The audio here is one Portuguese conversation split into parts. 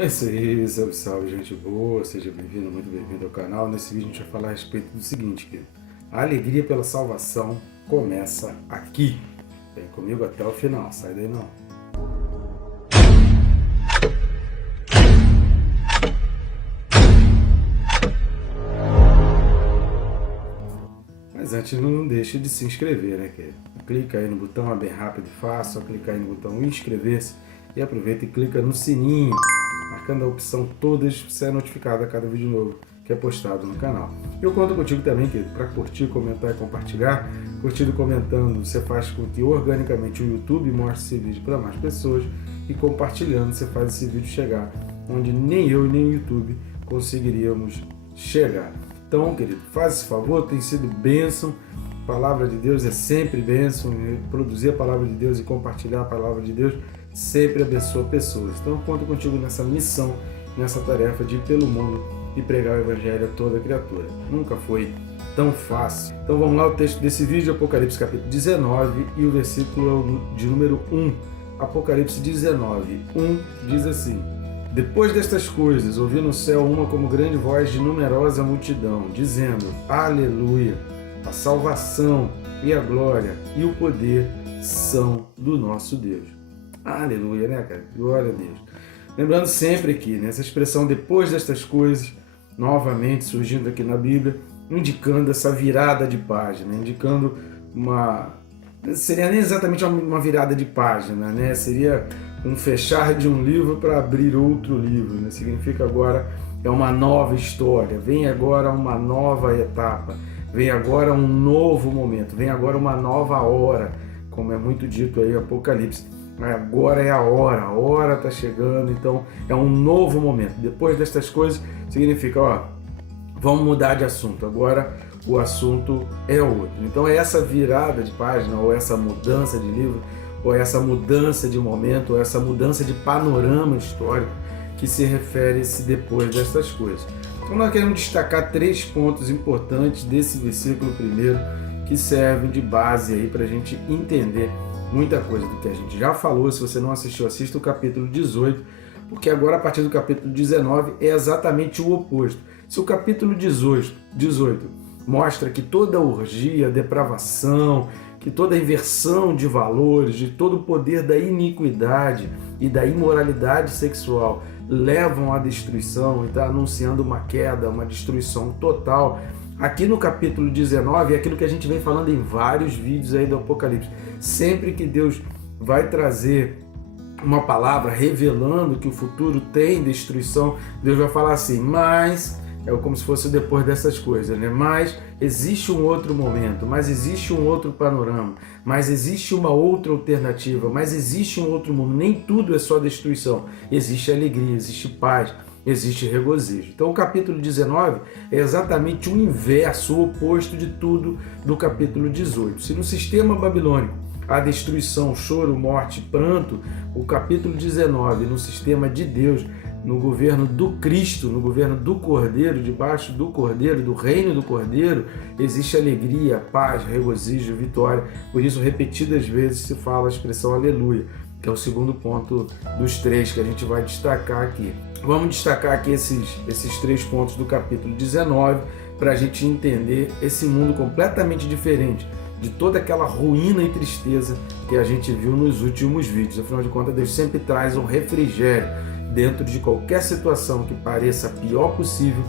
É isso aí, salve, salve, gente boa, seja bem-vindo, muito bem-vindo ao canal. Nesse vídeo a gente vai falar a respeito do seguinte, querido. A alegria pela salvação começa aqui. Vem comigo até o final, sai daí não. Mas antes não deixe de se inscrever, né, querido? Clica aí no botão, é bem rápido e fácil, só clicar aí no botão inscrever-se e aproveita e clica no sininho, marcando a opção todas, você é notificado a cada vídeo novo que é postado no canal. Eu conto contigo também, querido, para curtir, comentar e compartilhar. Curtindo e comentando, você faz com que organicamente o YouTube mostre esse vídeo para mais pessoas e compartilhando, você faz esse vídeo chegar onde nem eu e nem o YouTube conseguiríamos chegar. Então, querido, faz esse favor, tem sido bênção. A palavra de Deus é sempre bênção. Produzir a palavra de Deus e compartilhar a palavra de Deus sempre abençoa pessoas. Então, eu conto contigo nessa missão, nessa tarefa de ir pelo mundo e pregar o Evangelho a toda criatura. Nunca foi tão fácil. Então, vamos lá, o texto desse vídeo, Apocalipse capítulo 19 e o versículo de número 1. Apocalipse 19, 1 diz assim: Depois destas coisas, ouvi no céu uma como grande voz de numerosa multidão, dizendo: Aleluia! A salvação e a glória e o poder são do nosso Deus. Aleluia, né, cara? Glória a Deus. Lembrando sempre que nessa expressão depois destas coisas, novamente surgindo aqui na Bíblia, indicando essa virada de página, indicando seria nem exatamente uma virada de página, né? Seria um fechar de um livro para abrir outro livro, né? Significa agora é uma nova história, vem agora uma nova etapa, vem agora um novo momento, vem agora uma nova hora, como é muito dito aí em Apocalipse. Agora é a hora está chegando, então é um novo momento. Depois destas coisas, significa, ó, vamos mudar de assunto, agora o assunto é outro. Então é essa virada de página, ou essa mudança de livro, ou essa mudança de momento, ou essa mudança de panorama histórico que se refere a esse depois destas coisas. Então nós queremos destacar 3 pontos importantes desse versículo primeiro, que servem de base aí para a gente entender muita coisa do que a gente já falou. Se você não assistiu, assista o capítulo 18, porque agora a partir do capítulo 19 é exatamente o oposto. Se o capítulo 18 mostra que toda orgia, depravação, que toda inversão de valores, de todo o poder da iniquidade e da imoralidade sexual levam à destruição e está anunciando uma queda, uma destruição total, aqui no capítulo 19 é aquilo que a gente vem falando em vários vídeos aí do Apocalipse. Sempre que Deus vai trazer uma palavra revelando que o futuro tem destruição, Deus vai falar assim, mas é como se fosse depois dessas coisas, né? Mas existe um outro momento, mas existe um outro panorama, mas existe uma outra alternativa, mas existe um outro mundo. Nem tudo é só destruição. Existe alegria, existe paz, existe regozijo. Então o capítulo 19 é exatamente o inverso, o oposto de tudo do capítulo 18. Se no sistema babilônico há destruição, choro, morte, pranto, o capítulo 19 no sistema de Deus, no governo do Cristo, no governo do Cordeiro, debaixo do Cordeiro, do reino do Cordeiro, existe alegria, paz, regozijo, vitória. Por isso, repetidas vezes se fala a expressão aleluia, que é o segundo ponto dos 3 que a gente vai destacar aqui. Vamos destacar aqui esses 3 pontos do capítulo 19 para a gente entender esse mundo completamente diferente de toda aquela ruína e tristeza que a gente viu nos últimos vídeos. Afinal de contas, Deus sempre traz um refrigério dentro de qualquer situação que pareça a pior possível.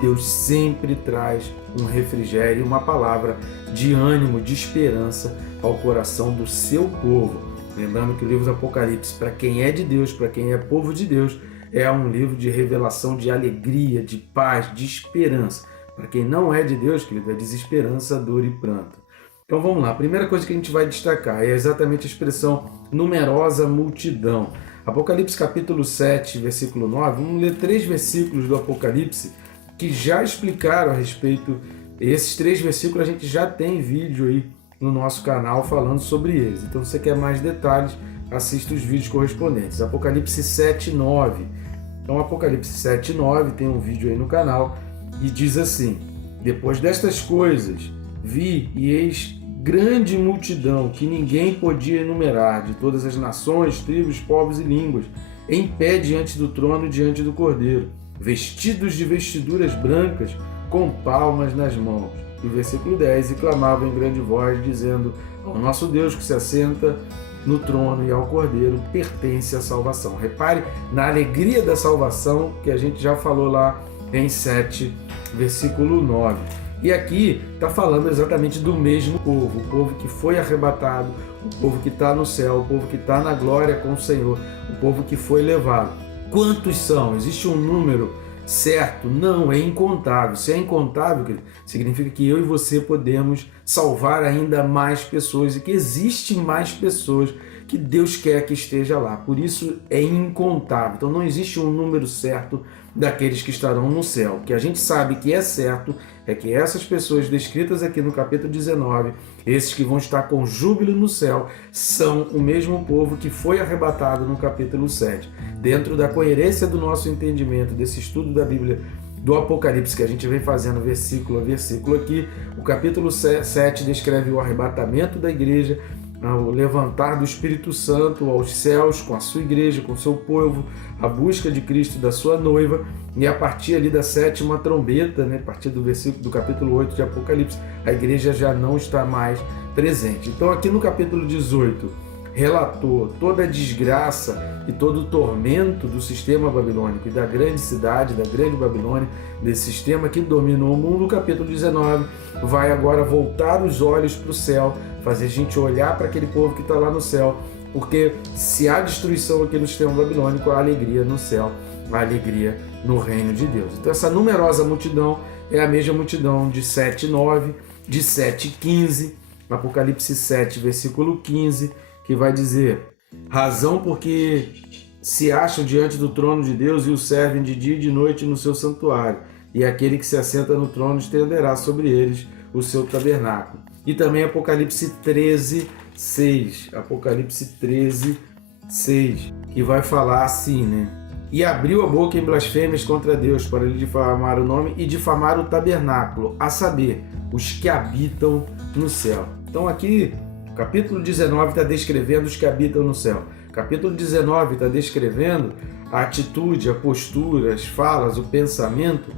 Deus sempre traz um refrigério, uma palavra de ânimo, de esperança ao coração do seu povo. Lembrando que o livro do Apocalipse, para quem é de Deus, para quem é povo de Deus, é um livro de revelação, de alegria, de paz, de esperança. Para quem não é de Deus, querido, é desesperança, dor e pranto. Então vamos lá, a primeira coisa que a gente vai destacar é exatamente a expressão numerosa multidão. Apocalipse capítulo 7, versículo 9, vamos ler 3 versículos do Apocalipse que já explicaram a respeito. Esses 3 versículos a gente já tem vídeo aí no nosso canal falando sobre eles. Então se você quer mais detalhes, assista os vídeos correspondentes. Apocalipse 7, 9. Então Apocalipse 7, 9 tem um vídeo aí no canal e diz assim: Depois destas coisas, vi e eis grande multidão que ninguém podia enumerar, de todas as nações, tribos, povos e línguas, em pé diante do trono e diante do Cordeiro, vestidos de vestiduras brancas, com palmas nas mãos. E o versículo 10, e clamavam em grande voz, dizendo: ao nosso Deus que se assenta no trono e ao Cordeiro pertence a salvação. Repare na alegria da salvação que a gente já falou lá em 7, versículo 9. E aqui está falando exatamente do mesmo povo, o povo que foi arrebatado, o povo que está no céu, o povo que está na glória com o Senhor, o povo que foi levado. Quantos são? Existe um número certo? Não, é incontável. Se é incontável, significa que eu e você podemos salvar ainda mais pessoas e que existem mais pessoas que Deus quer que esteja lá. Por isso é incontável. Então não existe um número certo daqueles que estarão no céu. O que a gente sabe que é certo é que essas pessoas descritas aqui no capítulo 19, esses que vão estar com júbilo no céu, são o mesmo povo que foi arrebatado no capítulo 7. Dentro da coerência do nosso entendimento, desse estudo da Bíblia, do Apocalipse, que a gente vem fazendo versículo a versículo aqui, o capítulo 7 descreve o arrebatamento da igreja, o levantar do Espírito Santo aos céus com a sua igreja, com o seu povo, a busca de Cristo da sua noiva, e a partir ali da 7ª trombeta, a partir do capítulo 8 de Apocalipse, a igreja já não está mais presente. Então aqui no capítulo 18 relatou toda a desgraça e todo o tormento do sistema babilônico e da grande cidade, da grande Babilônia, desse sistema que dominou o mundo. O capítulo 19 vai agora voltar os olhos para o céu, fazer a gente olhar para aquele povo que está lá no céu, porque se há destruição aqui no sistema babilônico, há alegria no céu, há alegria no reino de Deus. Então essa numerosa multidão é a mesma multidão de 7:9, de 7:15, Apocalipse 7, versículo 15, que vai dizer: razão porque se acham diante do trono de Deus e o servem de dia e de noite no seu santuário, e aquele que se assenta no trono estenderá sobre eles o seu tabernáculo. E também Apocalipse 13, 6. Apocalipse 13, 6, que vai falar assim, E abriu a boca em blasfêmias contra Deus, para lhe difamar o nome e difamar o tabernáculo, a saber, os que habitam no céu. Então aqui, o capítulo 19 está descrevendo os que habitam no céu. O capítulo 19 está descrevendo a atitude, a postura, as falas, o pensamento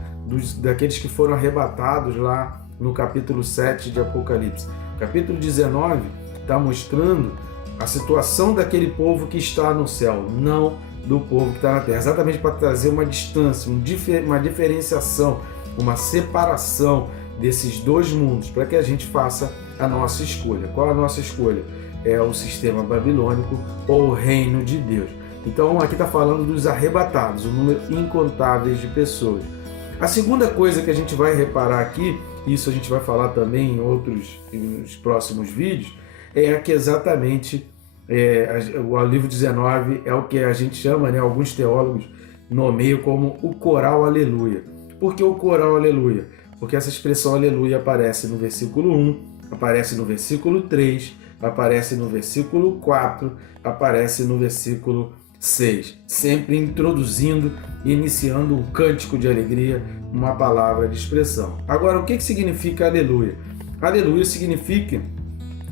daqueles que foram arrebatados lá no capítulo 7 de Apocalipse. O capítulo 19 está mostrando a situação daquele povo que está no céu, não do povo que está na terra, exatamente para trazer uma distância, uma diferenciação, uma separação desses dois mundos, para que a gente faça a nossa escolha. Qual a nossa escolha? É o sistema babilônico ou o reino de Deus. Então aqui está falando dos arrebatados, um número incontável de pessoas. A segunda coisa que a gente vai reparar aqui, isso a gente vai falar também nos próximos vídeos, é que exatamente o livro 19 é o que a gente chama, alguns teólogos nomeiam como o coral aleluia. Por que o coral aleluia? Porque essa expressão aleluia aparece no versículo 1, aparece no versículo 3, aparece no versículo 4, aparece no versículo 6, sempre introduzindo e iniciando um cântico de alegria, uma palavra de expressão. Agora, o que significa aleluia? Aleluia significa,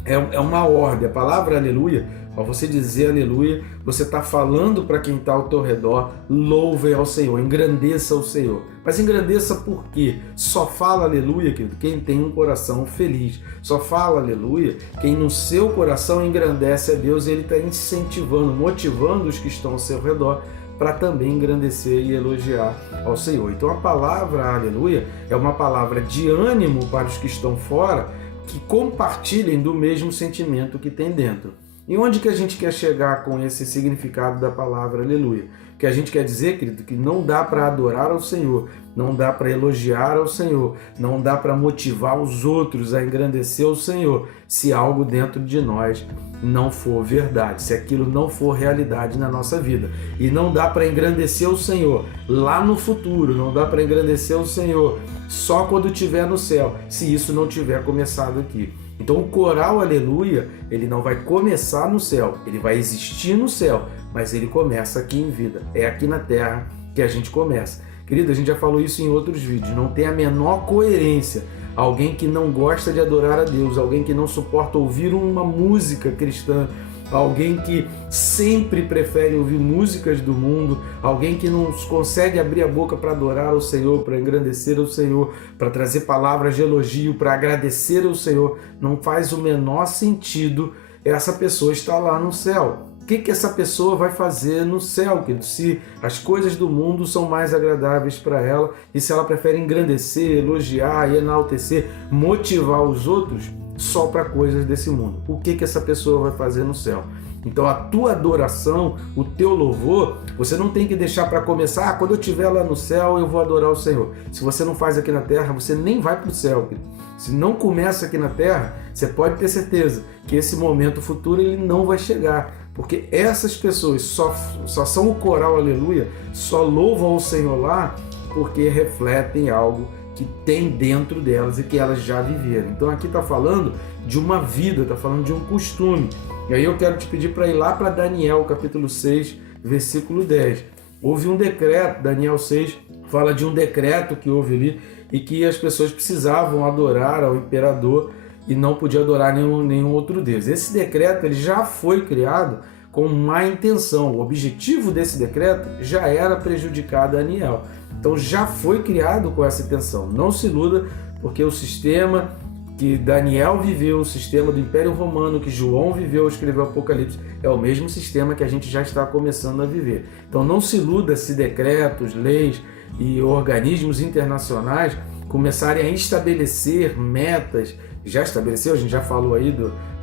é uma ordem. A palavra aleluia, ao você dizer aleluia, você está falando para quem está ao teu redor: louve ao Senhor, engrandeça o Senhor. Mas engrandeça por quê? Só fala aleluia, querido, quem tem um coração feliz. Só fala aleluia quem no seu coração engrandece a Deus, e Ele está incentivando, motivando os que estão ao seu redor para também engrandecer e elogiar ao Senhor. Então a palavra aleluia é uma palavra de ânimo para os que estão fora, que compartilhem do mesmo sentimento que tem dentro. E onde que a gente quer chegar com esse significado da palavra aleluia? Que a gente quer dizer, querido, que não dá para adorar ao Senhor, não dá para elogiar ao Senhor, não dá para motivar os outros a engrandecer o Senhor, se algo dentro de nós não for verdade, se aquilo não for realidade na nossa vida. E não dá para engrandecer o Senhor lá no futuro, não dá para engrandecer o Senhor só quando estiver no céu, se isso não tiver começado aqui. Então o coral aleluia, ele não vai começar no céu, ele vai existir no céu, mas ele começa aqui em vida. É aqui na terra que a gente começa. Querido, a gente já falou isso em outros vídeos, não tem a menor coerência. Alguém que não gosta de adorar a Deus, alguém que não suporta ouvir uma música cristã, alguém que sempre prefere ouvir músicas do mundo, alguém que não consegue abrir a boca para adorar ao Senhor, para engrandecer ao Senhor, para trazer palavras de elogio, para agradecer ao Senhor, não faz o menor sentido essa pessoa estar lá no céu. O que essa pessoa vai fazer no céu, querido? Se as coisas do mundo são mais agradáveis para ela e se ela prefere engrandecer, elogiar, enaltecer, motivar os outros só para coisas desse mundo. O que essa pessoa vai fazer no céu? Então a tua adoração, o teu louvor, você não tem que deixar para começar, quando eu estiver lá no céu eu vou adorar o Senhor. Se você não faz aqui na terra, você nem vai para o céu, querido. Se não começa aqui na terra, você pode ter certeza que esse momento futuro ele não vai chegar. Porque essas pessoas só são o coral aleluia, só louvam o Senhor lá porque refletem algo que tem dentro delas e que elas já viveram. Então aqui está falando de uma vida, está falando de um costume. E aí eu quero te pedir para ir lá para Daniel, capítulo 6, versículo 10. Houve um decreto, Daniel 6 fala de um decreto que houve ali e que as pessoas precisavam adorar ao imperador e não podia adorar nenhum outro Deus. Esse decreto ele já foi criado com má intenção. O objetivo desse decreto já era prejudicar Daniel. Então já foi criado com essa intenção. Não se iluda, porque o sistema que Daniel viveu, o sistema do Império Romano que João viveu, escreveu Apocalipse, é o mesmo sistema que a gente já está começando a viver. Então não se iluda se decretos, leis e organismos internacionais começarem a estabelecer metas. Já estabeleceu, a gente já falou aí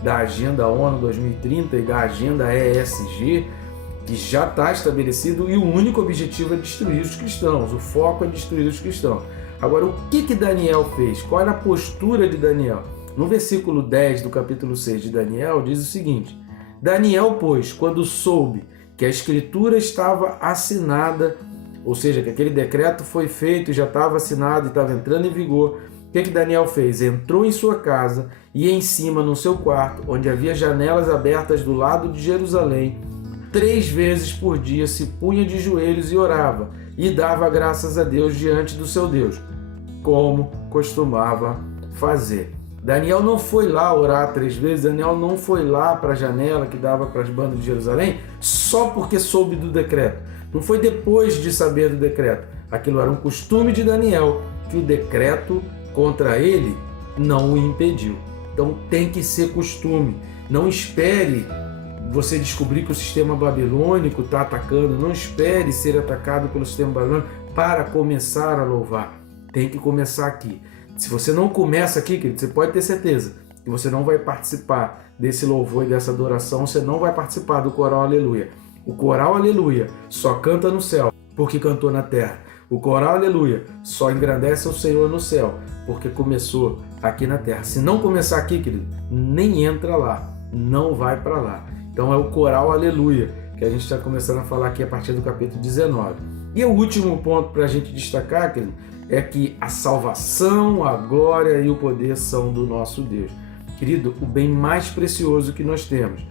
da Agenda ONU 2030 e da Agenda ESG, que já está estabelecido e o único objetivo é destruir os cristãos, o foco é destruir os cristãos. Agora, o que Daniel fez? Qual era a postura de Daniel? No versículo 10 do capítulo 6 de Daniel diz o seguinte: Daniel, pois, quando soube que a escritura estava assinada, ou seja, que aquele decreto foi feito e já estava assinado e estava entrando em vigor, o que Daniel fez? Entrou em sua casa e em cima, no seu quarto, onde havia janelas abertas do lado de Jerusalém, 3 vezes por dia se punha de joelhos e orava, e dava graças a Deus diante do seu Deus, como costumava fazer. Daniel não foi lá orar 3 vezes, Daniel não foi lá para a janela que dava para as bandas de Jerusalém só porque soube do decreto. Não foi depois de saber do decreto. Aquilo era um costume de Daniel, que o decreto contra ele não o impediu. Então tem que ser costume. Não espere você descobrir que o sistema babilônico está atacando, não espere ser atacado pelo sistema babilônico para começar a louvar. Tem que começar aqui. Se você não começa aqui, querido, você pode ter certeza que você não vai participar desse louvor e dessa adoração, você não vai participar do coral aleluia. O coral aleluia só canta no céu porque cantou na terra. O coral aleluia só engrandece o Senhor no céu porque começou aqui na terra. Se não começar aqui, querido, nem entra lá, não vai para lá. Então é o coral aleluia que a gente está começando a falar aqui a partir do capítulo 19. E o último ponto para a gente destacar, querido, é que a salvação, a glória e o poder são do nosso Deus. Querido, o bem mais precioso que nós temos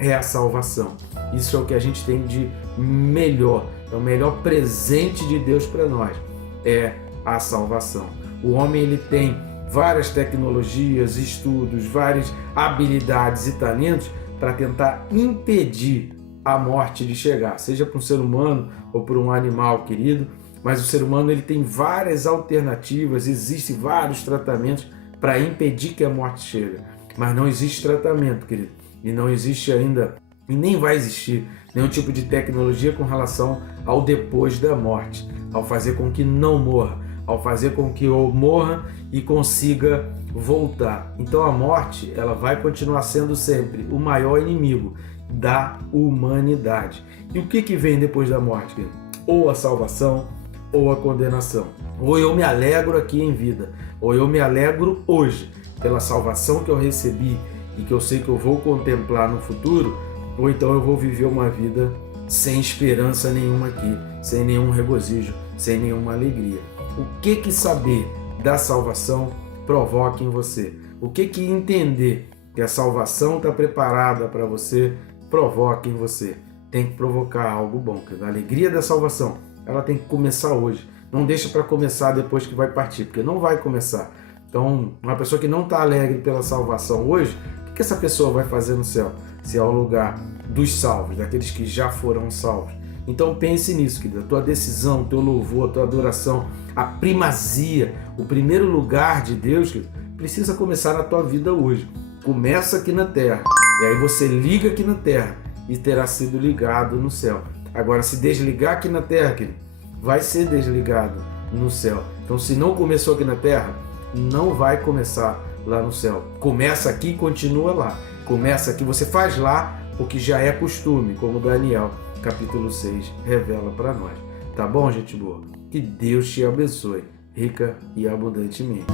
é a salvação. Isso é o que a gente tem de melhor, é o melhor presente de Deus para nós, é a salvação. O homem ele tem várias tecnologias, estudos, várias habilidades e talentos para tentar impedir a morte de chegar, seja para um ser humano ou para um animal querido, mas o ser humano ele tem várias alternativas, existem vários tratamentos para impedir que a morte chegue, mas não existe tratamento, querido, e não existe ainda, e nem vai existir, nenhum tipo de tecnologia com relação ao depois da morte, ao fazer com que não morra, ao fazer com que eu morra e consiga voltar. Então a morte ela vai continuar sendo sempre o maior inimigo da humanidade. E o que vem depois da morte, querido? Ou a salvação ou a condenação. Ou eu me alegro aqui em vida, ou eu me alegro hoje pela salvação que eu recebi e que eu sei que eu vou contemplar no futuro, ou então eu vou viver uma vida sem esperança nenhuma aqui, sem nenhum regozijo, sem nenhuma alegria. O que saber da salvação provoca em você? O que entender que a salvação está preparada para você provoca em você? Tem que provocar algo bom. A alegria da salvação ela tem que começar hoje. Não deixa para começar depois que vai partir, porque não vai começar. Então, uma pessoa que não está alegre pela salvação hoje, o que essa pessoa vai fazer no céu? se é o lugar dos salvos, daqueles que já foram salvos. Então pense nisso, querido. A tua decisão, o teu louvor, a tua adoração, a primazia, o primeiro lugar de Deus, querido, precisa começar na tua vida hoje. Começa aqui na terra, e aí você liga aqui na terra e terá sido ligado no céu. Agora, se desligar aqui na terra, querido, vai ser desligado no céu. Então, se não começou aqui na terra, não vai começar lá no céu. Começa aqui e continua lá. Começa aqui, você faz lá, porque já é costume, como Daniel, capítulo 6, revela para nós. Tá bom, gente boa? Que Deus te abençoe, rica e abundantemente.